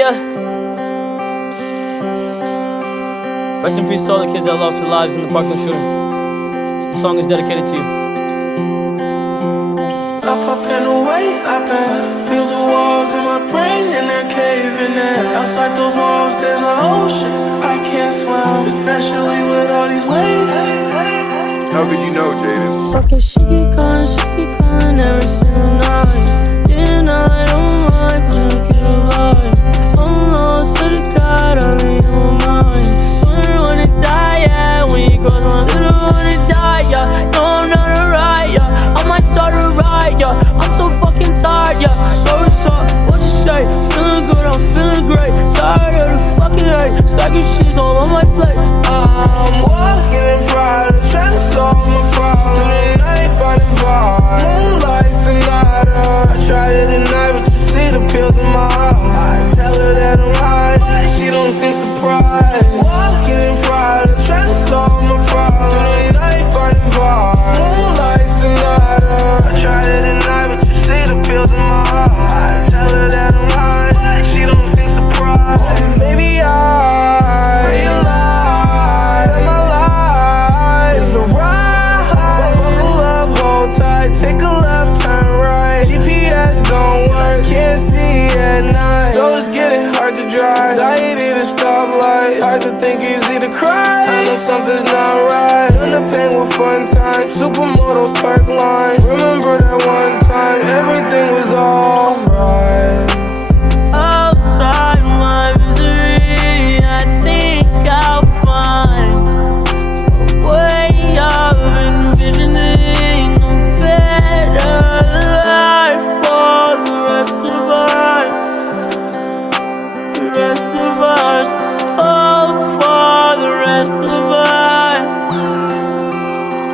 Yeah. Rest in peace to all the kids that lost their lives in the Parkland shooting. The song is dedicated to you. Up and away, up and feel the walls in my brain and they're caving in. Outside those walls, there's an ocean I can't swim, especially with all these waves. How could you know, Jaden? Okay, she keep calling every single night. Yeah, I don't mind, but look at her life. I'm lost to the God, I read your mind. Swear I wanna die, yeah. When you cross my little, I wanna die, yeah. No, I'm not alright, yeah. I might start a riot, yeah. I'm so fucking tired, yeah. So it's up, what you say? Feeling good, I'm feeling great. Tired of the fucking hate. Stacking shit all on my plate. I'm walking in pride, trying to solve my problem. Through the night, finding vibe. Moonlight sonata. I tried it at night, but you see the pills in my eyes. Tell her that I'm high, but she don't seem surprised. Walking in pride, trying to solve my problem. Through the night, finding vibe. Moonlight sonata. I tried it at night, but you see the pills in my eyes. Tell her that I'm high, but she don't seem surprised. Maybe I realize that my life is a ride. Buckle up, hold tight, take a left, turn right. GPS don't work, can't see at night, so it's getting hard to drive. Anxiety to stoplight, hard to think, easy to cry. I know something's not right. Done the pain with fun times, supermodels, perk line. Remember that one time, everything was alright. Outside my misery, I think I'll find a way of envisioning a better life for the rest of us. The rest of us, oh, for the rest of us.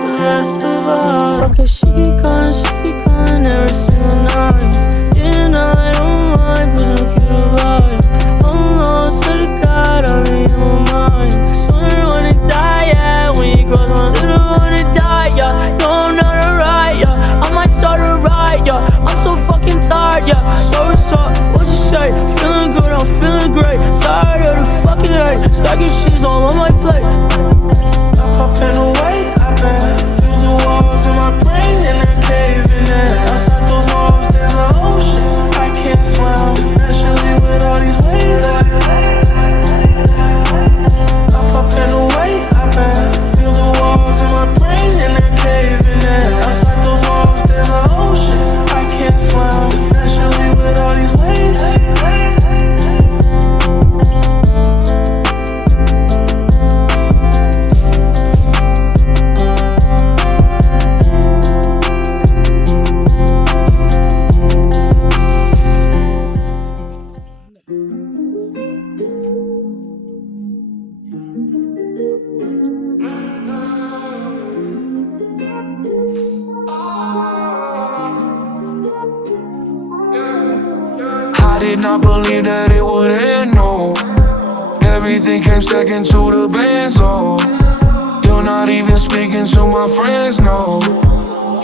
The rest of us. Okay, she keep calling every single night. Yeah, I don't mind, but look at her life. I'm lost to the God, I read your mind. Swear I wanna die, yeah. When you cross my little, I wanna die, yeah. No, I'm not alright, yeah. I might start a riot, yeah. I'm so fucking tired, yeah. So it's up, what you say? Feeling good, I'm feeling great. Tired of the fucking hate. Stacking shit all on my plate. Up and away, up and feel the walls in my brain and they're caving in. Outside those walls, there's an ocean I can't swim, especially with all these waves. Up and away, up and feel the walls in my brain and they're caving in. Outside those walls, there's an ocean I can't swim, especially with all these waves. I did not believe that it would end, no. Everything came second to the bands, oh. You're not even speaking to my friends, no.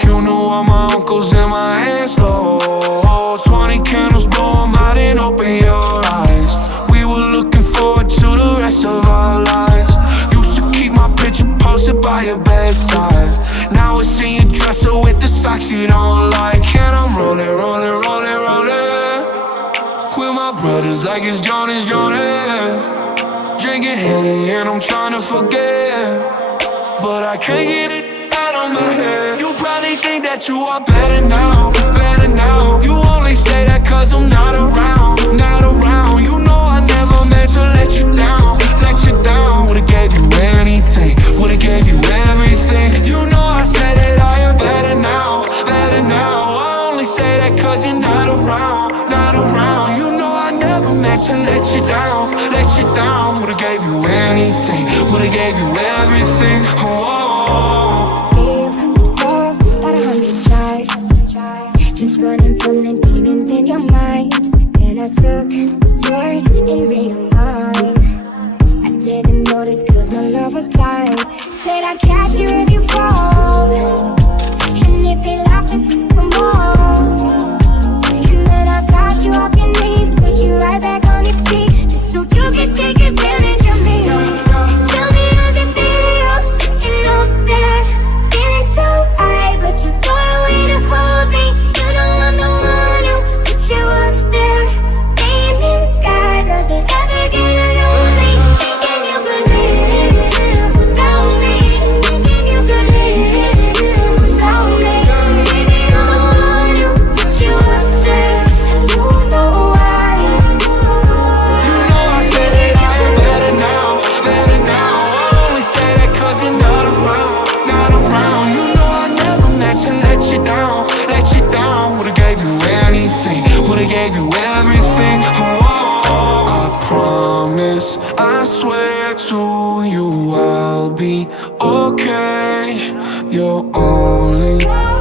You knew all my uncles and my aunts, though. 20 candles, blow them out and open your eyes. We were looking forward to the rest of our lives. Used to keep my picture posted by your bedside. Now it's in your dresser with the socks you don't like. And I'm rolling, rolling, rolling, rolling with my brothers like it's Jonas, Jonas. Drinking Henny and I'm trying to forget, but I can't get it out of my head. You probably think that you are better now, better now. You only say that cause I'm not around, not around. You know I never meant to let you down, let you down. Would've gave you anything, would've gave you everything. You know I said that I am better now, better now. I only say that cause you're not around, not around. You know I never meant to let you down, let you down. Would've gave you anything, would've gave you everything. Oh. Gave love about 100 tries, just running from the demons in your mind. Then I took yours and read mine. I didn't notice cause my love was blind. Said I'd catch you if you fall, and if they laugh then come on. And then I got you off your knees, put you right back on your feet. you I'll be okay. You're only